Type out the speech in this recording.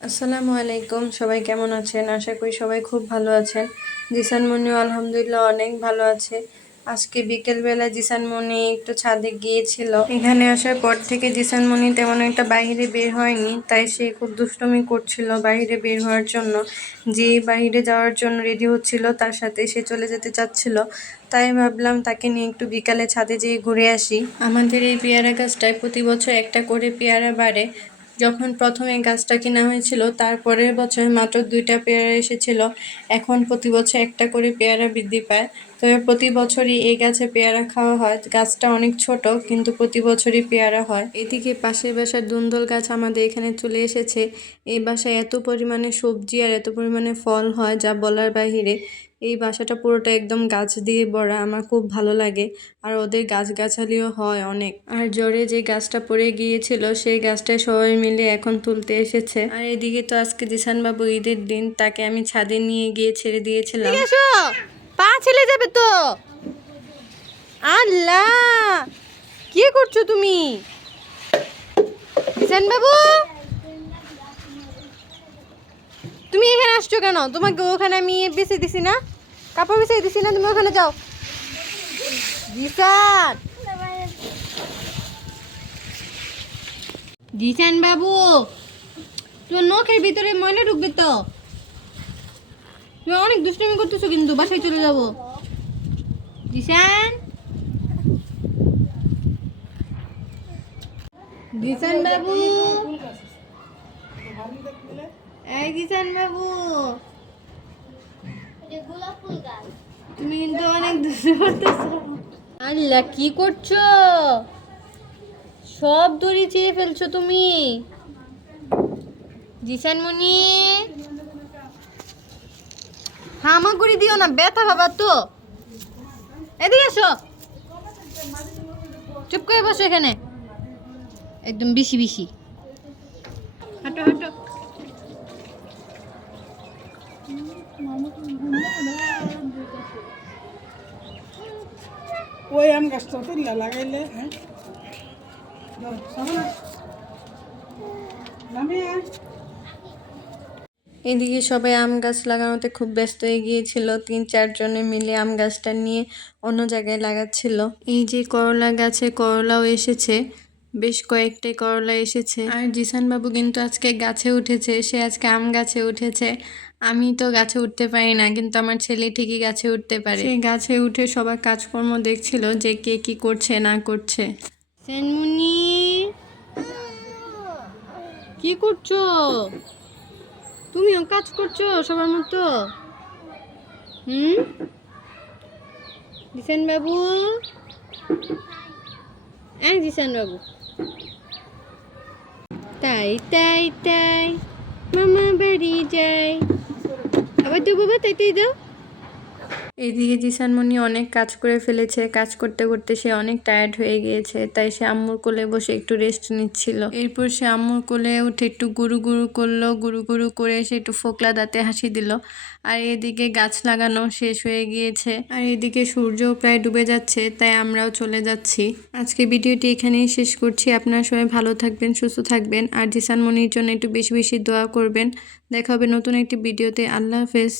আসসালামু আলাইকুম। সবাই কেমন আছেন? আশা করি সবাই খুব ভালো আছেন। জিসান আলহামদুলিল্লাহ অনেক ভালো আছে। আজকে বিকেলবেলা জিসান মনি একটু ছাদে গিয়েছিল। এখানে আসার পর থেকে জিসান মনি তেমন একটা বাইরে বের হয়নি, তাই সে খুব দুষ্টমি করছিল বাইরে বের হওয়ার জন্য। যে বাইরে যাওয়ার জন্য রেডি হচ্ছিল, তার সাথে সে চলে যেতে চাচ্ছিল। তাই ভাবলাম তাকে নিয়ে একটু বিকালে ছাদে যেয়ে ঘুরে আসি। আমাদের এই পেয়ারা গাছটায় প্রতি বছর একটা করে পেয়ারা বাড়ে। যখন প্রথমে গাছটা কেনা হয়েছিল, তারপরের বছর মাত্র দুইটা পেয়ারা এসেছিল। এখন প্রতি বছর একটা করে পেয়ারা বৃদ্ধি পায়। তবে প্রতি বছরই এই গাছে পেয়ারা খাওয়া হয়। গাছটা অনেক ছোট, কিন্তু প্রতি বছরই পেয়ারা হয়। এদিকে পাশের বাসার দুন্দল গাছ আমাদের এখানে চলে এসেছে। এই বাসায় এত পরিমাণে সবজি আর এত পরিমাণে ফল হয় যা বলার বাহিরে। এই বাসাটা পুরোটা একদম গাছ দিয়ে ভরা, আমার খুব ভালো লাগে। আর ওদের গাছগাছালিও হয় অনেক। আর জ্বরে যে গাছটা পড়ে গিয়েছিল, সেই গাছটা সবাই মিলে এখন তুলতে এসেছে। আর এদিকে তো আজকে জিসান বাবু ঈদের দিন, তাকে আমি ছাদে নিয়ে গিয়ে ছেড়ে দিয়েছিলাম। পা ছেলে যাবে তো। আল্লাহ, কি করছ তুমি? কিষান বাবু? তুমি এখানে আসছো কেন? তোমাকে ওখানে আমি বেশি দিছি না? কাপড় বেশি দিছি না? তুমি ওখানে যাও। জিসান। জিসান বাবু, তোর নখের ভিতরে ময়লা ঢুকবে তো? তুমি অনেক দুষ্টুমি করতেছো কিন্তু, বাসায় চলে যাব। জিসান? জিসান বাবু? এই জিসান বাবু। তুমি কিন্তু অনেক দুষ্টু করতেছো। আল্লাহ, কি করছ? সব দড়ি চিড়ে ফেলছো তুমি। জিসান মনি হামাগুড়ি দিও না, ব্যথা বাবা তো। এদিকে এসো। চুপ করে বসো এখানে। একদম বেশি বেশি। হাঁটো হাঁটো। লাগাইলে হ্যাঁ? এদিকে সবাই আম গাছ লাগানোতে খুব ব্যস্ত হয়ে গিয়েছিল। তিন চারজনে মিলে আম গাছটা নিয়ে অন্য জায়গায় লাগাচ্ছিল। এই যে করলা গাছে করলাও এসেছে, বেশ কয়েকটাই করলা এসেছে। আর জিসান বাবু কিন্তু আজকে গাছে উঠেছে, সে আজকে আম গাছে উঠেছে। আমি তো গাছে উঠতে পারি না, কিন্তু আমার ছেলে ঠিকই গাছে উঠতে পারে। সে গাছে উঠে সবার কাজকর্ম দেখছিল যে কে কি করছে, না করছে। সেনমুনি! কি করছ? তুমিও কাজ করছ সবার মতো। হুম? দিশান বাবু? হ্যাঁ দিশান বাবু। তাই তাই তাই, মামা বাড়ি যাই আবার দেবো বা তাই তাই দাও। এদিকে জিসানমণি অনেক কাজ করে ফেলেছে। কাজ করতে করতে সে অনেক টায়ার্ড হয়ে গিয়েছে। তাই সে আম্মুর কোলে বসে একটু রেস্ট নিচ্ছিল। এরপর সে আম্মুর কোলে উঠে একটু গুরু গুরু করল। গুরু গুরু করে সে একটু ফোকলা দাঁতে হাসি দিল। আর এদিকে গাছ লাগানো শেষ হয়ে গিয়েছে। আর এদিকে সূর্য প্রায় ডুবে যাচ্ছে, তাই আমরাও চলে যাচ্ছি। আজকে ভিডিওটি এখানেই শেষ করছি। আপনারা সবাই ভালো থাকবেন, সুস্থ থাকবেন। আর জিসানমণির জন্য একটু বেশি বেশি দোয়া করবেন। দেখা হবে নতুন একটি ভিডিওতে। আল্লাহ হাফেজ।